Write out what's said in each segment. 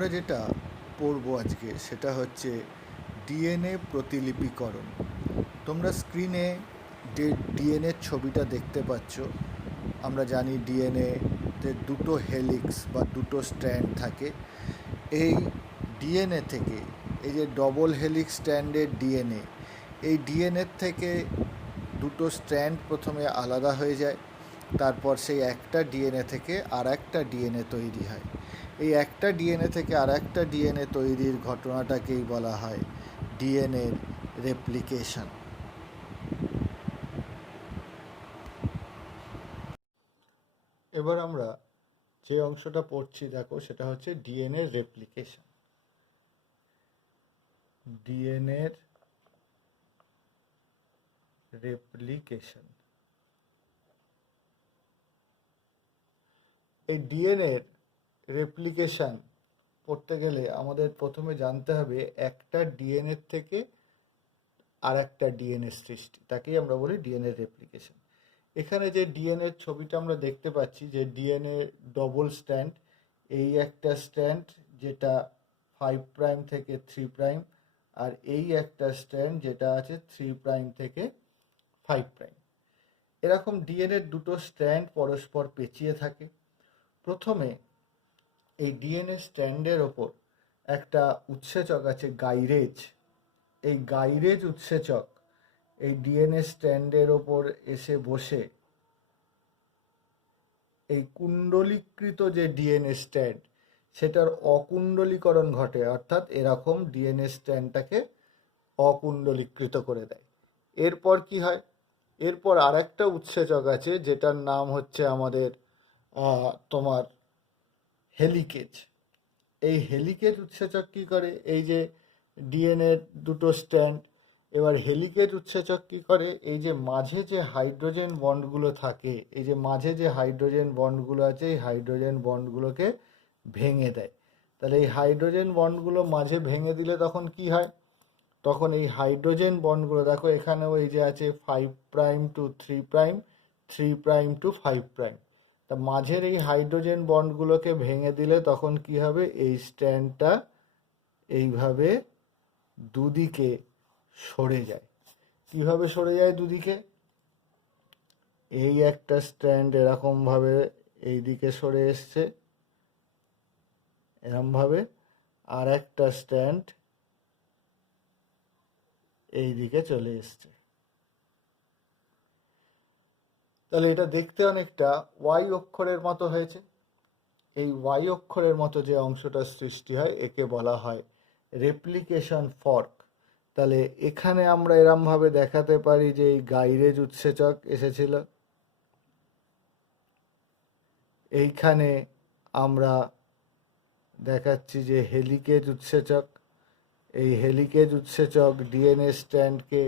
আমরা যেটা পড়বো আজকে সেটা হচ্ছে ডিএনএ প্রতিলিপিকরণ। তোমরা স্ক্রিনে যে ডিএনএর ছবিটা দেখতে পাচ্ছ, আমরা জানি ডিএনএতে দুটো হেলিক্স বা দুটো স্ট্র্যান্ড থাকে। এই ডিএনএ থেকে এই যে ডবল হেলিক্স স্ট্র্যান্ডের ডিএনএ, এই ডিএনএর থেকে দুটো স্ট্র্যান্ড প্রথমে আলাদা হয়ে যায়, তারপর সেই একটা ডিএনএ থেকে আর একটা ডিএনএ তৈরি হয়। এই একটা ডিএনএ থেকে আর একটা ডিএনএ তৈরির ঘটনাটাকেই বলা হয় ডিএনএর রেপ্লিকেশন। এবার আমরা যে অংশটা পড়ছি দেখো, সেটা হচ্ছে ডিএনএর রেপ্লিকেশন। ডিএনএর রেপ্লিকেশন, এই ডিএনএর রেপ্লিকেশন পড়তে গেলে আমাদের প্রথমে জানতে হবে একটা ডিএনএ থেকে আর একটা ডিএনএ সৃষ্টি, তাকেই আমরা বলি ডিএনএ রেপ্লিকেশন। এখানে যে ডিএনএর ছবিটা আমরা দেখতে পাচ্ছি, যে ডিএনএ ডবল স্ট্র্যান্ড, এই একটা স্ট্র্যান্ড যেটা 5' থেকে 3', আর এই একটা স্ট্র্যান্ড যেটা আছে 3' থেকে 5'। এরকম ডিএনএর দুটো স্ট্র্যান্ড পরস্পর পেঁচিয়ে থাকে। প্রথমে এই ডিএনএ স্ট্র্যান্ডের ওপর একটা উৎসেচক আছে গাইরেজ। এই গাইরেজ উৎসেচক এই ডিএনএ স্ট্র্যান্ডের ওপর এসে বসে এই কুণ্ডলীকৃত যে ডিএনএ স্ট্র্যান্ড সেটার অকুণ্ডলীকরণ ঘটে, অর্থাৎ এরকম ডিএনএ স্ট্র্যান্ডটাকে অকুণ্ডলীকৃত করে দেয়। এরপর কি হয়, এরপর আর একটা উৎসেচক আছে যেটার নাম হচ্ছে আমাদের তোমার হেলিকেজ। এই হেলিকেজ উৎসেচক কি করে, এই যে ডিএনএ দুটো স্ট্র্যান্ড, এবার হেলিকেজ উৎসেচক কি করে, এই যে মাঝে যে হাইড্রোজেন বন্ডগুলো থাকে, এই যে মাঝে যে হাইড্রোজেন বন্ডগুলো আছে, এই হাইড্রোজেন বন্ডগুলোকে ভেঙে দেয়। তাহলে এই হাইড্রোজেন বন্ডগুলো মাঝে ভেঙে দিলে তখন কি হয়, তখন এই হাইড্রোজেন বন্ডগুলো দেখো এখানেও এই যে আছে 5' to 3', 3' to 5'। তা মাঝের এই হাইড্রোজেন বন্ডগুলোকে ভেঙে দিলে তখন কি হবে, এই স্ট্র্যান্ডটা এইভাবে দুদিকে সরে যায়। কিভাবে সরে যায় দুদিকে, এই একটা স্ট্র্যান্ড এরকমভাবে এই দিকে সরে এসছে এরকমভাবে, আর একটা স্ট্র্যান্ড এই দিকে চলে এসছে। তাহলে এটা দেখতে অনেকটা ওয়াই অক্ষরের মতো হয়েছে। এই ওয়াই অক্ষরের মতো যে অংশটা সৃষ্টি হয় একে বলা হয় রেপ্লিকেশন ফর্ক। তাহলে এখানে আমরা এরমভাবে দেখাতে পারি যে এই গাইরেজ উৎসেচক এসেছিল, এইখানে আমরা দেখাচ্ছি যে হেলিকেজ উৎসেচক। এই হেলিকেজ উৎসেচক ডিএনএ স্ট্র্যান্ডকে,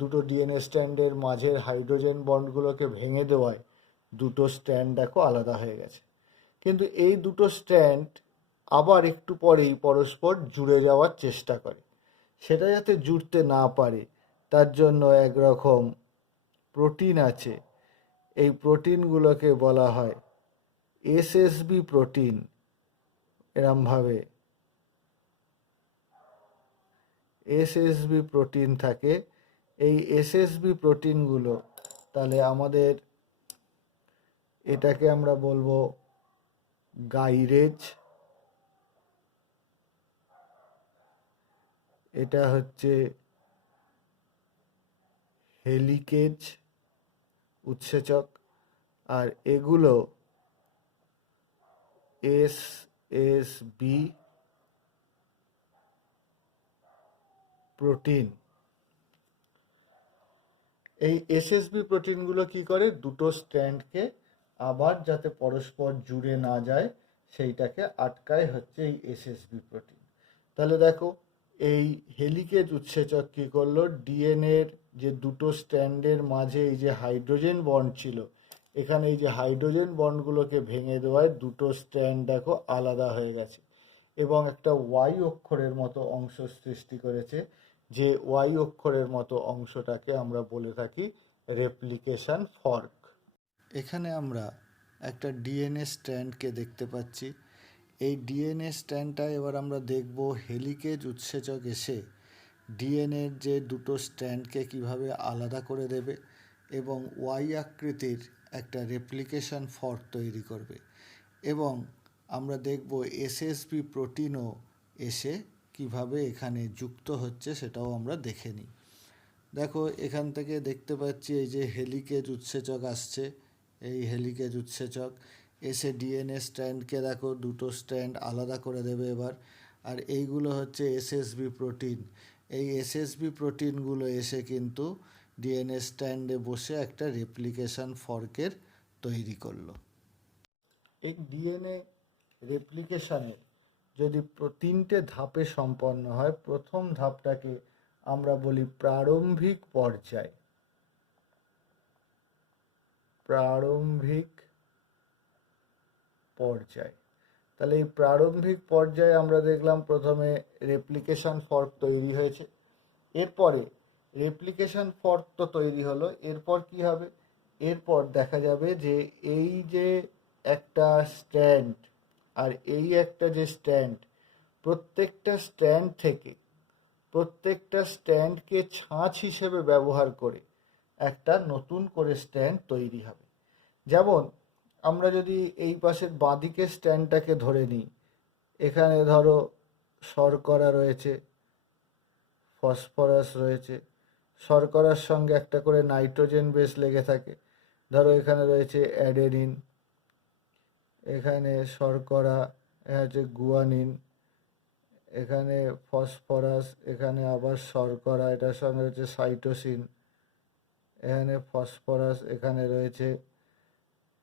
দুটো ডিএনএ স্ট্র্যান্ডের মাঝের হাইড্রোজেন বন্ডগুলোকে ভেঙে দেওয়ায় দুটো স্ট্র্যান্ড দেখো আলাদা হয়ে গেছে। কিন্তু এই দুটো স্ট্র্যান্ড আবার একটু পরেই পরস্পর জুড়ে যাওয়ার চেষ্টা করে। সেটা যাতে জুড়তে না পারে তার জন্য একরকম প্রোটিন আছে, এই প্রোটিনগুলোকে বলা হয় এসএসবি প্রোটিন। এরমভাবে এসএসবি প্রোটিন থাকে। এই এসএসবি প্রোটিনগুলো, তাহলে আমাদের এটাকে আমরা বলবো গাইরেজ, এটা হচ্ছে হেলিকেজ উৎসেচক, আর এগুলো এসএসবি প্রোটিন। এই এসএসবি প্রোটিনগুলো কি করে, দুটো স্ট্র্যান্ডকে আবার যাতে পরস্পর জুড়ে না যায় সেইটাকে আটকায় হচ্ছে এই এসএসবি প্রোটিন। তাহলে দেখো এই হেলিকেজ উৎসেচক কি করলো, ডিএনএর যে দুটো স্ট্র্যান্ডের মাঝে এই যে হাইড্রোজেন বন্ড ছিল, এখানে এই যে হাইড্রোজেন বন্ডগুলোকে ভেঙে দেওয়ায় দুটো স্ট্র্যান্ড দেখো আলাদা হয়ে গেছে এবং একটা ওয়াই অক্ষরের মতো অংশ সৃষ্টি করেছে। যে ওয়াই অক্ষরের মতো অংশটাকে আমরা বলে থাকি রেপ্লিকেশন ফর্ক। এখানে আমরা একটা ডিএনএ স্ট্র্যান্ডকে দেখতে পাচ্ছি। এই ডিএনএ স্ট্র্যান্ডটা এবার আমরা দেখব হেলিকেজ উৎসেচক এসে ডিএনএর যে দুটো স্ট্র্যান্ডকে কিভাবে আলাদা করে দেবে এবং ওয়াই আকৃতির একটা রেপ্লিকেশন ফর্ক তৈরি করবে, এবং আমরা দেখব এসএসবি প্রোটিনও এসে কিভাবে এখানে যুক্ত হচ্ছে সেটাও আমরা দেখে নিই। দেখো এখান থেকে দেখতে পাচ্ছি এই যে হেলিকেজ উৎসেচক আসছে, এই হেলিকেজ উৎসেচক এসে ডিএনএ স্ট্র্যান্ডকে দেখো দুটো স্ট্র্যান্ড আলাদা করে দেবে এবার। আর এইগুলো হচ্ছে এসএসবি প্রোটিন। এই এসএসবি প্রোটিনগুলো এসে কিন্তু ডিএনএ স্ট্র্যান্ডে বসে একটা রেপ্লিকেশন ফর্কের তৈরি করলো। এই ডিএনএ রেপ্লিকেশনের যদি তিনটে ধাপে সম্পন্ন হয়, প্রথম ধাপটাকে আমরা বলি প্রারম্ভিক পর্যায়। প্রারম্ভিক পর্যায়, তাহলে এই প্রারম্ভিক পর্যায়ে আমরা দেখলাম প্রথমে রেপ্লিকেশন ফর্ক তৈরি হয়েছে। এরপরে রেপ্লিকেশন ফর্ক তো তৈরি হলো, এরপর কি হবে? এরপর দেখা যাবে যে এই যে একটা স্ট্র্যান্ড আর এই একটা যে স্ট্র্যান্ড, প্রত্যেকটা স্ট্র্যান্ডকে ছাঁচ হিসেবে ব্যবহার করে একটা নতুন করে স্ট্র্যান্ড তৈরি হবে। যেমন আমরা যদি এই পাশের বাঁদিকের স্ট্র্যান্ডটাকে ধরে নিই, এখানে ধরো শর্করা রয়েছে, ফসফরাস রয়েছে, শর্করার সঙ্গে একটা করে নাইট্রোজেন বেস লেগে থাকে। ধরো এখানে রয়েছে অ্যাডেনিন, এখানে শর্করা, এখানে হচ্ছে গুয়ানিন, এখানে ফসফরাস, এখানে আবার শর্করা, এটার সঙ্গে রয়েছে সাইটোসিন, এখানে ফসফরাস, এখানে রয়েছে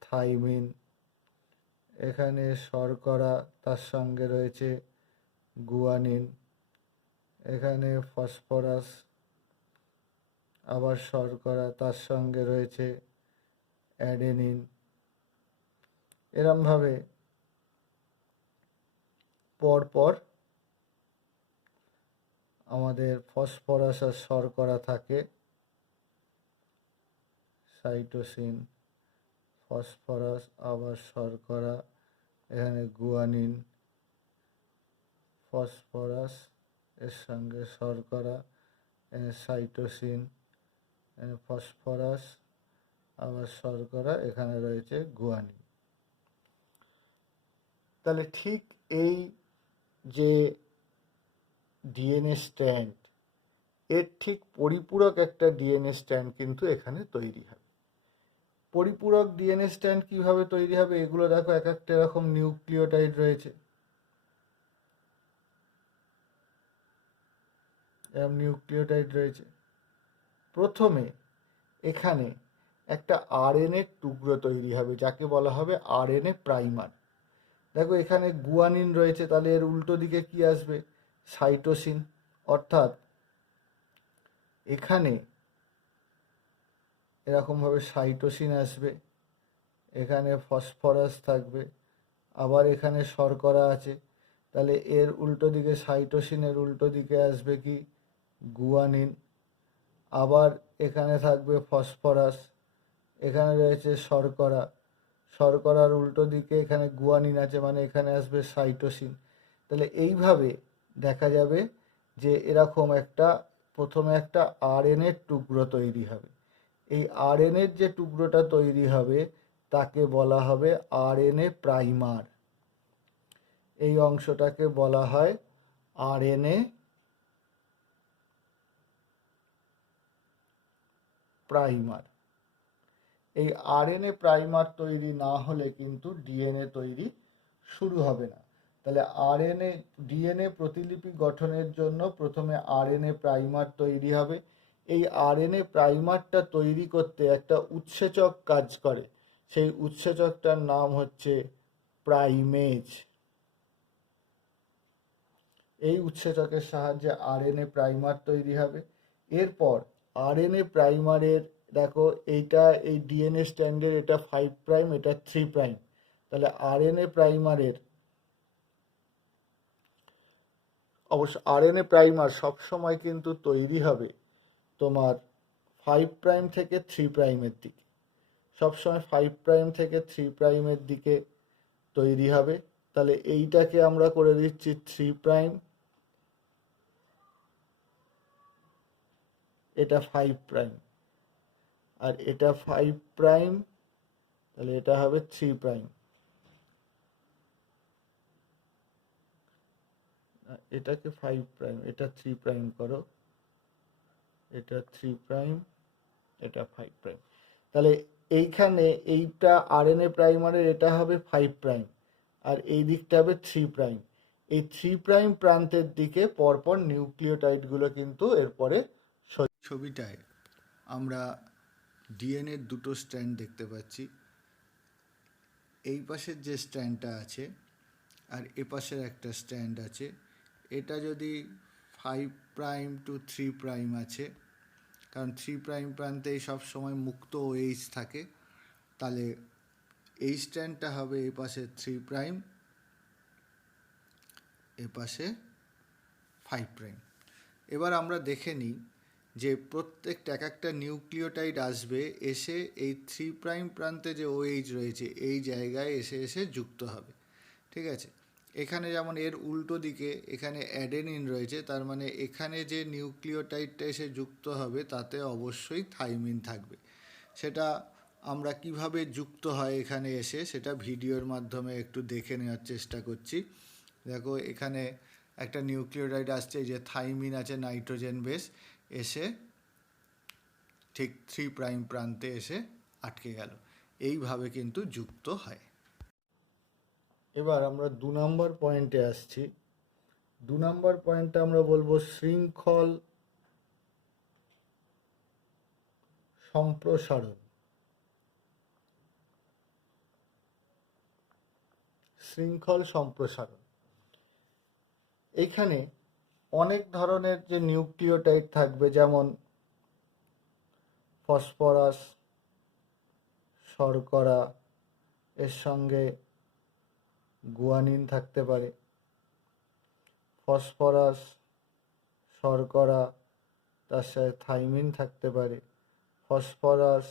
থাইমিন, এখানে শর্করা, তার সঙ্গে রয়েছে গুয়ানিন, এখানে ফসফরাস, আবার শর্করা, তার সঙ্গে রয়েছে অ্যাডেনিন। এরমভাবে পরপর আমাদের ফসফরাস আর শর্করা থাকে, সাইটোসিন, ফসফরাস, আবার শর্করা, এখানে গুয়ানিন, ফসফরাস, এর সঙ্গে শর্করা, সাইটোসিন, ফসফরাস, আবার শর্করা, এখানে রয়েছে গুয়ানিন। তাহলে ঠিক এই যে ডিএনএ স্ট্র্যান্ড, এর ঠিক পরিপূরক একটা ডিএনএ স্ট্র্যান্ড কিন্তু এখানে তৈরি হবে। পরিপূরক ডিএনএ স্ট্র্যান্ড কিভাবে তৈরি হবে? এগুলো দেখো এক একটা এরকম নিউক্লিওটাইড রয়েছে, এরকম নিউক্লিওটাইড রয়েছে। প্রথমে এখানে একটা আরএনএ টুকরো তৈরি হবে, যাকে বলা হবে আরএনএ প্রাইমার। দেখো এখানে গুয়ানিন রয়েছে, তাহলে এর উল্টো দিকে কি আসবে? সাইটোসিন। অর্থাৎ এখানে এরকমভাবে সাইটোসিন আসবে, এখানে ফসফরাস থাকবে, আবার এখানে শর্করা আছে, তাহলে এর উল্টো দিকে সাইটোসিনের উল্টো দিকে আসবে কি? গুয়ানিন। আবার এখানে থাকবে ফসফরাস, এখানে রয়েছে শর্করা, শর্করার উল্টো দিকে এখানে গুয়ানিন আছে, মানে এখানে আসবে সাইটোসিন। তাহলে এইভাবে দেখা যাবে যে এরকম একটা প্রথমে একটা আরএনএর টুকরো তৈরি হবে। এই আরএনএর যে টুকরোটা তৈরি হবে তাকে বলা হবে আরএনএ প্রাইমার। এই অংশটাকে বলা হয় আরএনএ প্রাইমার। এই আরএনএ প্রাইমার তৈরি না হলে কিন্তু ডিএনএ তৈরি শুরু হবে না। তাহলে ডিএনএ প্রতিলিপি গঠনের জন্য প্রথমে আরএনএ প্রাইমার তৈরি হবে। এই আরএনএ প্রাইমারটা তৈরি করতে একটা উৎসেচক কাজ করে, সেই উৎসেচকটার নাম হচ্ছে প্রাইমেজ। এই উৎসেচকের সাহায্যে আরএনএ প্রাইমার তৈরি হবে। এরপর আরএনএ প্রাইমারের দেখো এইটা এই ডিএনএ স্ট্র্যান্ডের এটা 5 প্রাইম, এটা 3 প্রাইম। তাহলে আরএনএ প্রাইমারের অবশ্য আরএনএ প্রাইমার সবসময় কিন্তু তৈরি হবে তোমার 5 প্রাইম থেকে 3 প্রাইমের দিকে, সবসময় 5 প্রাইম থেকে 3 প্রাইমের দিকে তৈরি হবে। তাহলে এইটাকে আমরা করে দিচ্ছি 3', এটা 5', আর এটা 5', তাহলে এটা হবে 3', এটাকে 5', এটা 3' করো, এটা 3', এটা 5', তাহলে এইখানে এইটা আরএনএ প্রাইমারের এটা হবে 5', আর এই দিকটা হবে 3'। এই 3' প্রান্তের দিকে পরপর নিউক্লিওটাইডগুলো কিন্তু এরপরে ছবিটায় আমরা ডিএনএর দুটো স্ট্র্যান্ড দেখতে পাচ্ছি। এই পাশের যে স্ট্র্যান্ডটা আছে আর এ পাশের একটা স্ট্র্যান্ড আছে, এটা যদি 5' to 3' আছে, কারণ 3' প্রান্তেই সব সময় মুক্ত OH থাকে, তাহলে এই স্ট্র্যান্ডটা হবে এ পাশে 3', এ পাশে 5'। এবার আমরা দেখে নিই যে প্রত্যেকটা এক একটা নিউক্লিওটাইড আসবে, এসে এই 3' প্রান্তে যে OH রয়েছে এই জায়গায় এসে এসে যুক্ত হবে। ঠিক আছে, এখানে যেমন এর উল্টো দিকে এখানে অ্যাডেনিন রয়েছে, তার মানে এখানে যে নিউক্লিওটাইডটা এসে যুক্ত হবে তাতে অবশ্যই থাইমিন থাকবে। সেটা আমরা কিভাবে যুক্ত হয় এখানে এসে সেটা ভিডিওর মাধ্যমে একটু দেখে নেওয়ার চেষ্টা করছি। দেখো এখানে একটা নিউক্লিওটাইড আসছে, যে থাইমিন আছে নাইট্রোজেন বেস, এসে ঠিক 3' প্রান্তে এসে আটকে গেল। এইভাবে কিন্তু যুক্ত হয়। এবার আমরা 2 নম্বর পয়েন্টে আসছি। 2 নম্বর পয়েন্টে আমরা বলবো শৃঙ্খল সম্প্রসারণ। শৃঙ্খল সম্প্রসারণ, এখানে অনেক ধরনের যে নিউক্লিওটাইড থাকবে, যেমন ফসফরাস, শর্করা, এর সঙ্গে গুয়ানিন থাকতে পারে। ফসফরাস, শর্করা, তার সাথে থাইমিন থাকতে পারে। ফসফরাস,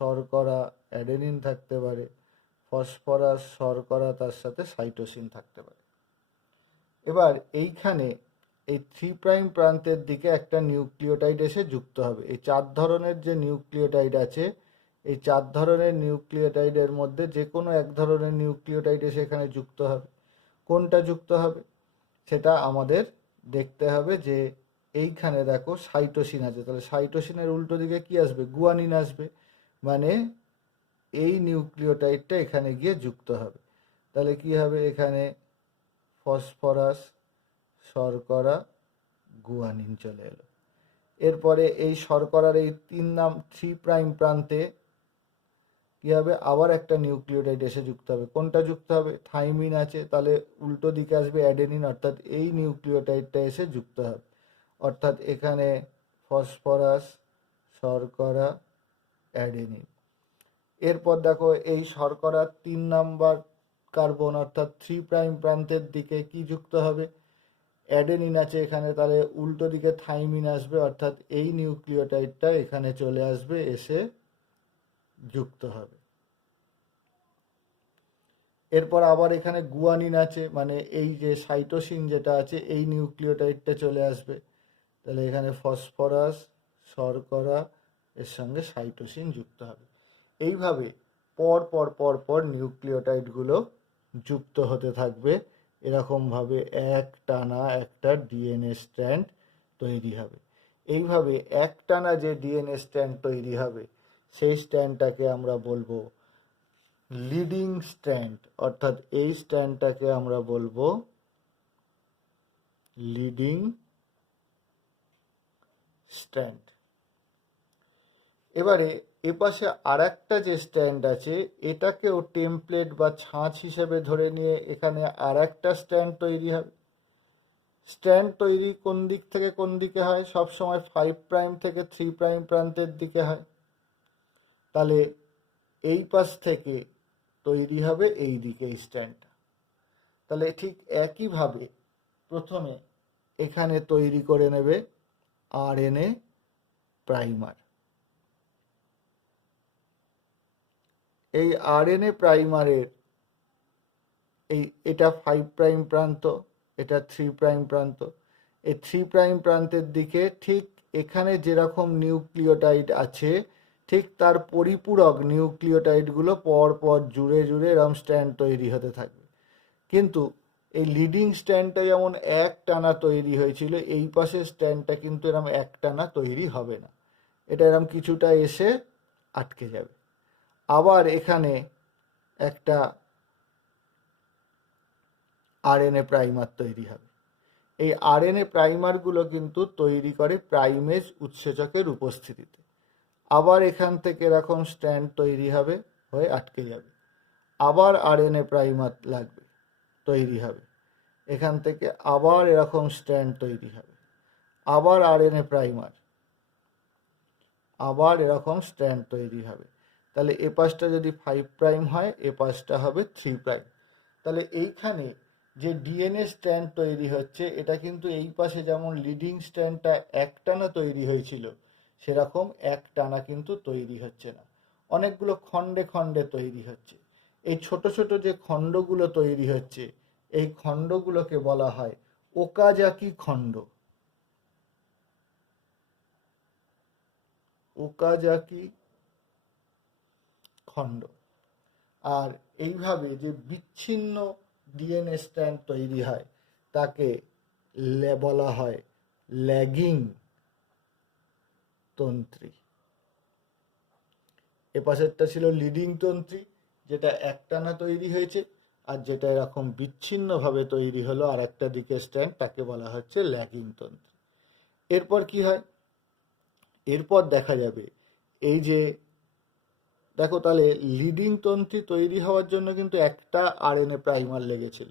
শর্করা, অ্যাডেনিন থাকতে পারে। ফসফরাস, শর্করা, তার সাথে সাইটোসিন থাকতে পারে। এবার এইখানে এই 3' প্রান্তের দিকে একটা নিউক্লিওটাইড এসে যুক্ত হবে। এই 4 ধরনের যে নিউক্লিওটাইড আছে, এই 4 ধরনের নিউক্লিওটাইডের মধ্যে যে কোনো এক ধরনের নিউক্লিওটাইড এসে এখানে যুক্ত হবে। কোনটা যুক্ত হবে সেটা আমাদের দেখতে হবে। যে এইখানে দেখো সাইটোসিন আছে, তাহলে সাইটোসিনের উল্টো দিকে কি আসবে? গুয়ানিন আসবে, মানে এই নিউক্লিওটাইডটা এখানে গিয়ে যুক্ত হবে। তাহলে কি হবে? এখানে ফসফরাস, শর্করা, গুয়ানিন চলে এলো। এরপরে এই শর্করার এই 3' প্রান্তে কি হবে? আবার একটা নিউক্লিওটাইড এসে যুক্ত হবে। কোনটা যুক্ত হবে? থাইমিন আছে, তাহলে উল্টো দিকে আসবে অ্যাডেনিন, অর্থাৎ এই নিউক্লিওটাইডটা এসে যুক্ত হবে। অর্থাৎ এখানে ফসফরাস, শর্করা, অ্যাডেনিন। এরপর দেখো এই শর্করার 3 নম্বর কার্বন অর্থাৎ 3' প্রান্তের দিকে কি যুক্ত হবে? অ্যাডেনিন আছে এখানে, তাহলে উল্টো দিকে থাইমিন আসবে, অর্থাৎ এই নিউক্লিওটাইডটা এখানে চলে আসবে, এসে যুক্ত হবে। এরপর আবার এখানে গুয়ানিন আছে, মানে এই যে সাইটোসিন যেটা আছে এই নিউক্লিওটাইডটা চলে আসবে। তাহলে এখানে ফসফরাস, শর্করা, এর সঙ্গে সাইটোসিন যুক্ত হবে। এইভাবে পর পর পর পর নিউক্লিওটাইডগুলো যুক্ত হতে থাকবে। এরকমভাবে একটানা একটা ডিএনএ স্ট্র্যান্ড তৈরি হবে। এইভাবে একটানা যে ডিএনএ স্ট্র্যান্ড তৈরি হবে সেই স্ট্র্যান্ডটাকে আমরা বলবো লিডিং স্ট্র্যান্ড, অর্থাৎ এই স্ট্র্যান্ডটাকে আমরা বলবো লিডিং স্ট্র্যান্ড। এবারে এপাশে আর একটা যে স্ট্যান্ড আছে এটাকেও টেমপ্লেট বা ছাঁচ হিসেবে ধরে নিয়ে এখানে আর একটা স্ট্যান্ড তৈরি হবে। স্ট্যান্ড তৈরি কোন দিক থেকে কোন দিকে হয়? সবসময় 5' থেকে 3' প্রান্তের দিকে হয়। তাহলে এই পাশ থেকে তৈরি হবে এই দিকে স্ট্যান্ডটা। তাহলে ঠিক একইভাবে প্রথমে এখানে তৈরি করে নেবে আরএনএ প্রাইমার। এই আরএনএ প্রাইমারের এটা 5' প্রান্ত, এটা 3' প্রান্ত। এই 3' প্রান্তের দিকে ঠিক এখানে যেরকম নিউক্লিওটাইড আছে ঠিক তার পরিপূরক নিউক্লিওটাইডগুলো পর পর জুড়ে জুড়ে এরকম স্ট্যান্ড তৈরি হতে থাকবে। কিন্তু এই লিডিং স্ট্যান্ডটা যেমন এক টানা তৈরি হয়েছিল, এই পাশের স্ট্যান্ডটা কিন্তু এরকম এক টানা তৈরি হবে না, এটা এরকম কিছুটা এসে আটকে যাবে। আবার এখানে একটা আরএনএ প্রাইমার তৈরি হবে। এই আরএনএ প্রাইমারগুলো কিন্তু তৈরি করে প্রাইমেজ উৎসেচকের উপস্থিতিতে। আবার এখান থেকে এরকম স্ট্যান্ড তৈরি হবে, হয়ে আটকে যাবে। আবার আরএনএ প্রাইমার লাগবে, তৈরি হবে। এখান থেকে আবার এরকম স্ট্যান্ড তৈরি হবে, আবার আরএনএ প্রাইমার, আবার এরকম স্ট্যান্ড তৈরি হবে। তাহলে এ পাশটা যদি 5' হয়, এ পাশটা হবে 3'। তাহলে এইখানে যে ডিএনএ স্ট্যান্ড তৈরি হচ্ছে, এটা কিন্তু এই পাশে যেমন লিডিং স্ট্যান্ডটা একটানা তৈরি হয়েছিল, সেরকম একটানা কিন্তু তৈরি হচ্ছে না, অনেকগুলো খণ্ডে খণ্ডে তৈরি হচ্ছে। এই ছোট ছোট যে খণ্ডগুলো তৈরি হচ্ছে, এই খণ্ডগুলোকে বলা হয় ওকাজাকি খণ্ড। ওকাজাকি খণ্ড। আর এইভাবে যে বিচ্ছিন্ন ডিএনএ স্ট্র্যান্ড তৈরি হয় তাকে বলা হয় ল্যাগিং তন্ত্রী। এপাশেরটা ছিল লিডিং তন্ত্রী, যেটা একটানা তৈরি হয়েছে, আর যেটা এরকম বিচ্ছিন্নভাবে তৈরি হলো আর একটা দিকে স্ট্র্যান্ড, তাকে বলা হচ্ছে ল্যাগিং তন্ত্রী। এরপর কি হয়? এরপর দেখা যাবে এই যে দেখো, তাহলে লিডিং তন্ত্রী তৈরি হওয়ার জন্য কিন্তু একটা আরএনএ প্রাইমার লেগেছিল,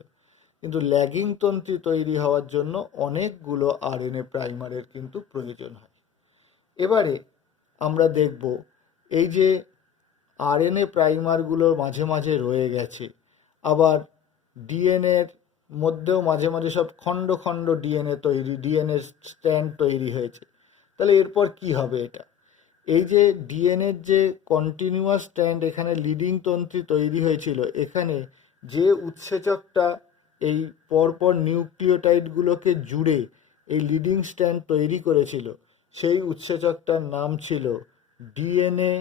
কিন্তু ল্যাগিং তন্ত্রী তৈরি হওয়ার জন্য অনেকগুলো আরএনএ প্রাইমারের কিন্তু প্রয়োজন হয়। এবারে আমরা দেখব এই যে আরএনএ প্রাইমারগুলো মাঝে মাঝে রয়ে গেছে, আবার ডিএনএর মধ্যেও মাঝে মাঝে সব খণ্ড খণ্ড ডিএনএ স্ট্র্যান্ড তৈরি হয়েছে। তাহলে এরপর কি হবে? এটা এই যে ডিএনএর যে কন্টিনিউয়াস স্ট্র্যান্ড এখানে লিডিং তন্ত্রী তৈরি হয়েছিল, এখানে যে উৎসেচকটা এই পরপর নিউক্লিওটাইডগুলোকে জুড়ে এই লিডিং স্ট্র্যান্ড তৈরি করেছিল, সেই উৎসেচকটার নাম ছিল ডিএনএ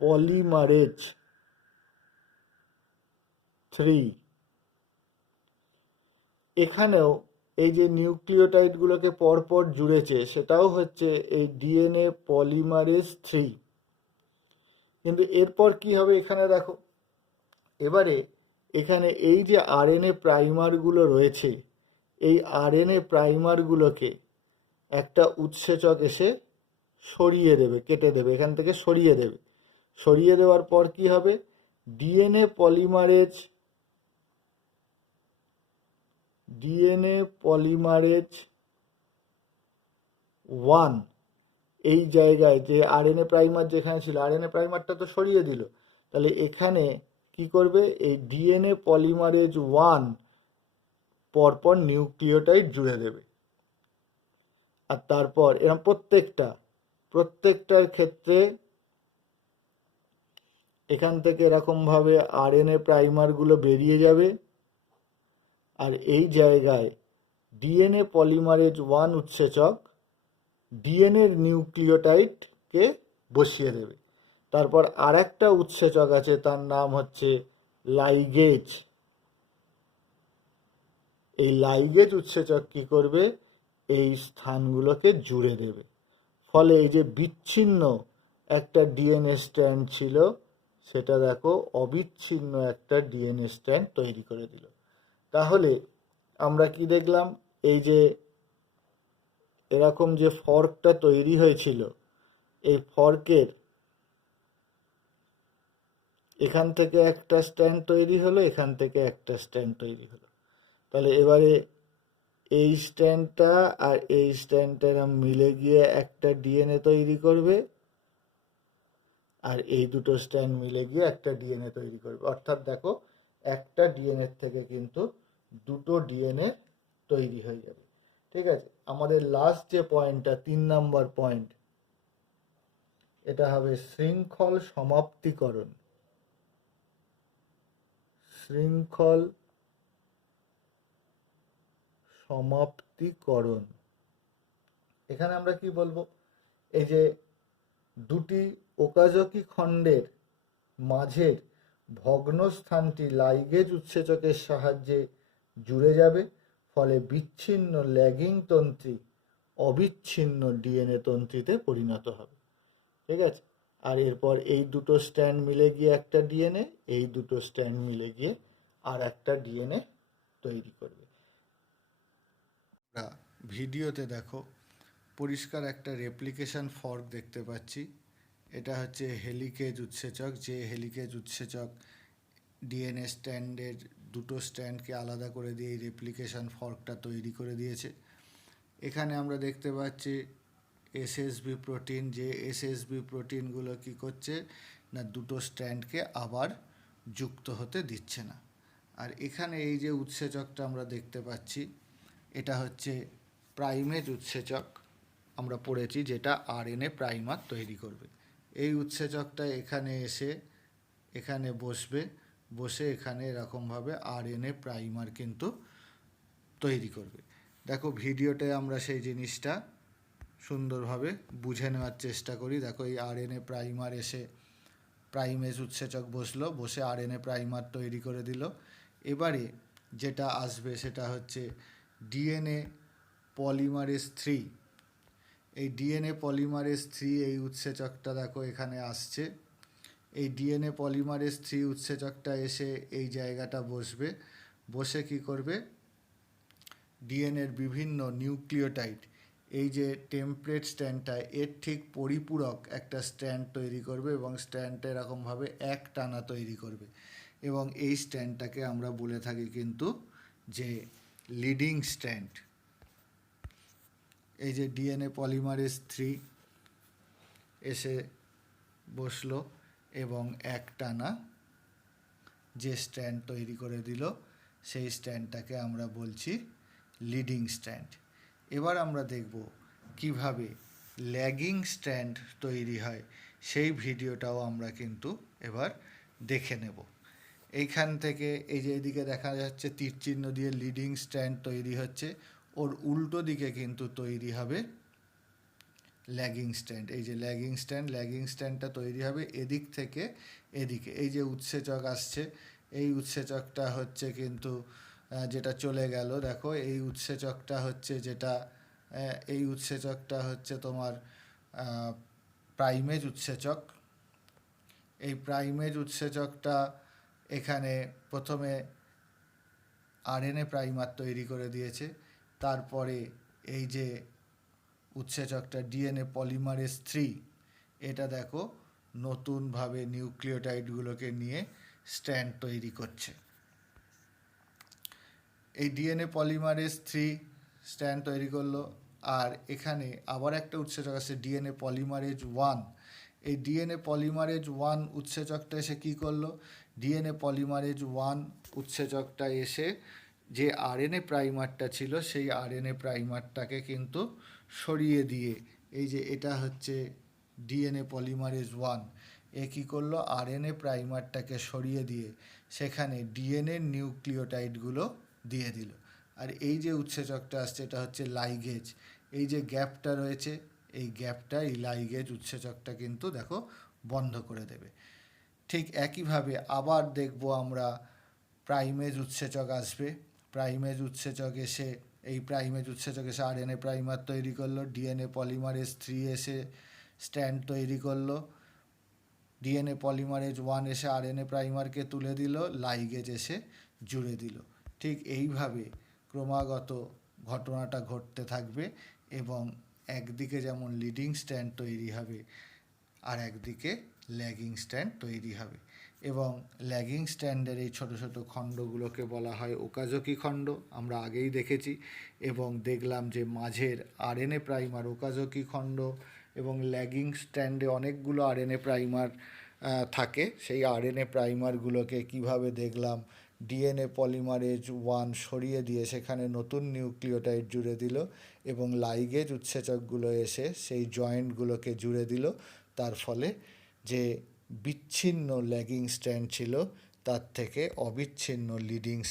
পলিমারেজ 3। এখানেও এই যে নিউক্লিওটাইডগুলোকে পরপর জুড়েছে, সেটাও হচ্ছে এই ডিএনএ পলিমারেজ 3। কিন্তু এরপর কি হবে এখানে দেখো, এবারে এখানে এই যে আরএনএ প্রাইমারগুলো রয়েছে, এই আরএনএ প্রাইমারগুলোকে একটা উৎসেচক এসে সরিয়ে দেবে, কেটে দেবে, এখান থেকে সরিয়ে দেবে। সরিয়ে দেওয়ার পর কি হবে? ডিএনএ পলিমারেজ 1 এই জায়গায় যে আরএনএ প্রাইমার যেখানে ছিল, আরএনএ প্রাইমারটা তো সরিয়ে দিল, তাহলে এখানে কি করবে? এই ডিএনএ পলিমারেজ 1 পরপর নিউক্লিওটাইড জুড়ে দেবে। আর তারপর এরকম প্রত্যেকটার ক্ষেত্রে এখান থেকে এরকমভাবে আরএনএ প্রাইমারগুলো বেরিয়ে যাবে, আর এই জায়গায় ডিএনএ পলিমারেজ 1 উৎসেচক ডিএনএর নিউক্লিওটাইডকে বসিয়ে দেবে। তারপর আর একটা উৎসেচক আছে, তার নাম হচ্ছে লাইগেজ। এই লাইগেজ উৎসেচক কি করবে? এই স্থানগুলোকে জুড়ে দেবে। ফলে এই যে বিচ্ছিন্ন একটা ডিএনএ স্ট্র্যান্ড ছিল, সেটা দেখো অবিচ্ছিন্ন একটা ডিএনএ স্ট্র্যান্ড তৈরি করে দিল। তাহলে আমরা কি দেখলাম? এই যে এরকম যে ফর্কটা তৈরি হয়েছিল, এই ফর্কের এখান থেকে একটা স্ট্যান্ড তৈরি হলো, এখান থেকে একটা স্ট্যান্ড তৈরি হলো। তাহলে এবারে এই স্ট্যান্ডটা আর এই স্ট্যান্ডটা মিলে গিয়ে একটা ডিএনএ তৈরি করবে, আর এই দুটো স্ট্যান্ড মিলে গিয়ে একটা ডিএনএ তৈরি করবে। অর্থাৎ দেখো, একটা ডিএনএ থেকে কিন্তু দুটো ডিএনএ তৈরি হয়ে যাবে। ঠিক আছে, আমাদের লাস্ট যে পয়েন্টটা 3 নম্বর পয়েন্ট, এটা হবে শৃঙ্খল সমাপ্তিকরণ। শৃঙ্খল সমাপ্তিকরণ। এখানে আমরা কি বলবো, এই যে দুটি ওকাজাকি খণ্ডের মাঝের ভগ্ন স্থানটি লাইগেজ উৎসেচকের সাহায্যে জুড়ে যাবে, ফলে বিচ্ছিন্ন ল্যাগিং তন্ত্রী অবিচ্ছিন্ন ডিএনএ তন্ত্রীতে পরিণত হবে। ঠিক আছে, আর এরপর এই দুটো স্ট্র্যান্ড মিলে গিয়ে একটা ডিএনএ, এই দুটো স্ট্র্যান্ড মিলে গিয়ে আর একটা ডিএনএ তৈরি করবে। ভিডিওতে দেখো পরিষ্কার একটা রেপ্লিকেশন ফর্ক দেখতে পাচ্ছি। এটা হচ্ছে হেলিকেজ উৎসেচক, যে হেলিকেজ উৎসেচক ডিএনএ স্ট্র্যান্ডের দুটো স্ট্র্যান্ডকে আলাদা করে দিয়ে এই রেপ্লিকেশন ফর্কটা তৈরি করে দিয়েছে। এখানে আমরা দেখতে পাচ্ছি এসএসবি প্রোটিন, যে এসএসবি প্রোটিনগুলো কি করছে না, দুটো স্ট্র্যান্ডকে আবার যুক্ত হতে দিচ্ছে না। আর এখানে এই যে উৎসেচকটা আমরা দেখতে পাচ্ছি, এটা হচ্ছে প্রাইমেজ উৎসেচক, আমরা পড়েছি, যেটা আরএনএ প্রাইমার তৈরি করবে। এই উৎসেচকটা এখানে এসে এখানে বসে এখানে এরকমভাবে আরএনএ প্রাইমার কিন্তু তৈরি করবে। দেখো ভিডিওতে আমরা সেই জিনিসটা সুন্দরভাবে বুঝে নেওয়ার চেষ্টা করি। দেখো এই আরএনএ প্রাইমার এসে প্রাইমেজ উৎসেচক বসে আরএনএ প্রাইমার তৈরি করে দিল। এবারে যেটা আসবে সেটা হচ্ছে ডিএনএ পলিমারেজ 3। এই ডিএনএ পলিমারেজ 3 এই উৎসেচকটা দেখো এখানে আসছে। এই ডিএনএ পলিমারেজ 3 উৎসেচকটা এসে এই জায়গাটা বসে কি করবে, ডিএনএর বিভিন্ন নিউক্লিওটাইড, এই যে টেমপ্লেট স্ট্র্যান্ডটা এর ঠিক পরিপূরক একটা স্ট্র্যান্ড তৈরি করবে এবং স্ট্র্যান্ডটা এরকমভাবে এক টানা তৈরি করবে। এবং এই স্ট্র্যান্ডটাকে আমরা বলে থাকি কিন্তু যে লিডিং স্ট্র্যান্ড। এই যে ডিএনএ পলিমারেজ 3 এসে বসলো এবং এক টানা যে স্ট্র্যান্ড তৈরি করে দিল, সেই স্ট্র্যান্ডটাকে আমরা বলছি লিডিং স্ট্র্যান্ড। এবার আমরা দেখব কিভাবে ল্যাগিং স্ট্র্যান্ড তৈরি হয়, সেই ভিডিওটাও আমরা কিন্তু এবার দেখে নেব। এইখান থেকে এই যে এদিকে দেখা যাচ্ছে তীর চিহ্ন দিয়ে লিডিং স্ট্র্যান্ড তৈরি হচ্ছে, ওর উল্টো দিকে কিন্তু তৈরি হবে ল্যাগিং স্ট্র্যান্ড। এই যে ল্যাগিং স্ট্র্যান্ডটা তৈরি হবে এদিক থেকে এদিকে। এই যে উৎসেচক আসছে, এই উৎসেচকটা হচ্ছে কিন্তু যেটা চলে গেল, দেখো এই উৎসেচকটা হচ্ছে যেটা, এই উৎসেচকটা হচ্ছে তোমার প্রাইমেজ উৎসেচক। এই প্রাইমেজ উৎসেচকটা এখানে প্রথমে আরএনএ প্রাইমার তৈরি করে দিয়েছে, তারপরে এই যে উৎসেচকটা ডিএনএ পলিমারেজ 3, এটা দেখো নতুনভাবে নিউক্লিওটাইডগুলোকে নিয়ে স্ট্র্যান্ড তৈরি করছে। এই ডিএনএ পলিমারেজ 3 স্ট্র্যান্ড তৈরি করলো, আর এখানে আবার একটা উৎসেচক আছে ডিএনএ পলিমারেজ 1। এই ডিএনএ পলিমারেজ 1 উৎসেচকটা এসে কী করলো, ডিএনএ পলিমারেজ 1 উৎসেচকটা এসে যে আরএনএ প্রাইমারটা ছিল সেই আরএনএ প্রাইমারটাকে কিন্তু সরিয়ে দিয়ে, এই যে এটা হচ্ছে ডিএনএ পলিমারেজ 1, এ কী করলো, আরএনএ প্রাইমারটাকে সরিয়ে দিয়ে সেখানে ডিএনএ নিউক্লিওটাইডগুলো দিয়ে দিল। আর এই যে উৎসেচকটা আসছে এটা হচ্ছে লাইগেজ। এই যে গ্যাপটা রয়েছে, এই গ্যাপটা এই লাইগেজ উৎসেচকটা কিন্তু দেখো বন্ধ করে দেবে। ঠিক একইভাবে আবার দেখব আমরা প্রাইমেজ উৎসেচক আসবে। প্রাইমেজ উৎসেচক এসে আরএনএ প্রাইমার তৈরি করলো, ডিএনএ পলিমারেজ 3 এসে স্ট্র্যান্ড তৈরি করলো, ডিএনএ পলিমারেজ 1 এসে আরএনএ প্রাইমারকে তুলে দিল, লাইগেজ এসে জুড়ে দিল। ঠিক এইভাবে ক্রমাগত ঘটনাটা ঘটতে থাকবে এবং একদিকে যেমন লিডিং স্ট্র্যান্ড তৈরি হবে আর একদিকে ল্যাগিং স্ট্র্যান্ড তৈরি হবে। এবং ল্যাগিং স্ট্র্যান্ডের এই ছোটো ছোটো খণ্ডগুলোকে বলা হয় ওকাজাকি খণ্ড, আমরা আগেই দেখেছি। এবং দেখলাম যে মাঝের আরএনএ প্রাইমার ওকাজাকি খণ্ড, এবং ল্যাগিং স্ট্র্যান্ডে অনেকগুলো আরএনএ প্রাইমার থাকে। সেই আরএনএ প্রাইমারগুলোকে কিভাবে দেখলাম, ডিএনএ পলিমারেজ 1 সরিয়ে দিয়ে সেখানে নতুন নিউক্লিওটাইড জুড়ে দিল এবং লাইগেজ উৎসেচকগুলো এসে সেই জয়েন্টগুলোকে জুড়ে দিল। তার ফলে যে বিচ্ছিন্ন ল্যাগিং স্ট্র্যান্ড ছিল তার থেকে অবিচ্ছিন্ন লিডিং